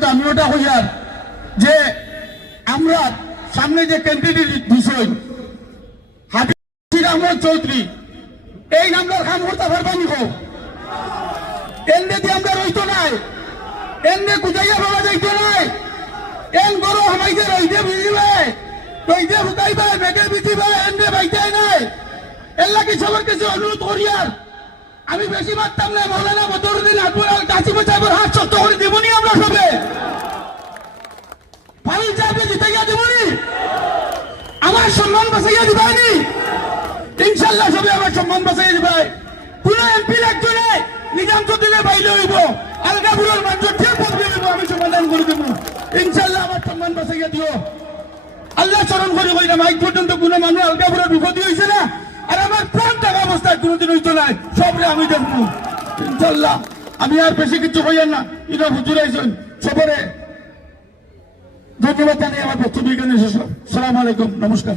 কথা আমি ওটা হইয়ার যে আমরা সামনে যে ক্যান্ডিডেট বিষয় হাবিব আহমদ চৌধুরী, এই নামটার খাম করতে পারবানি হোক এনে দিয়ে আমরা নাই? এনে কুজাইয়া বাবা নাই? এন গরো হামাইতে রইতে বুঝিবে? রইতে বিচিবে এনে বাইতে নাই। এর লাগি সবার কাছে অনুরোধ করিয়ার। আমি বেশি মারতাম না, মৌলানা বদরুদ্দিন আকবর আমার সম্মান বাঁচাইয়া দিবানি। ইনশাল্লাহ সবে আমার সম্মান বাঁচাইয়া দিবে কোন এমপি লাগতো না নিজাম দিলে বাইলে হইব আলগাপুরের মানুষ ঠিক বদলে হইব আমি সমাধান করে দেবো। ইনশাল্লাহ আমার সম্মান বাঁচাইয়া দিও। আল্লাহ চরণ করে কইলাম আজ পর্যন্ত কোনো মানুষ আলগাপুরের বিপদী হয়েছে না? আর আমার প্রাণ টাকা অবস্থায় কোনোদিন হইতো নাই। সবরে আমি দেখব। ইনশাল্লাহ আমি আর বেশি কিছু কইয়ার না। এটা হুজুর আইসেন সবরে ধন্যবাদ জানিয়ে আমার বক্তব্য এখানে। সালাম আলাইকুম নমস্কার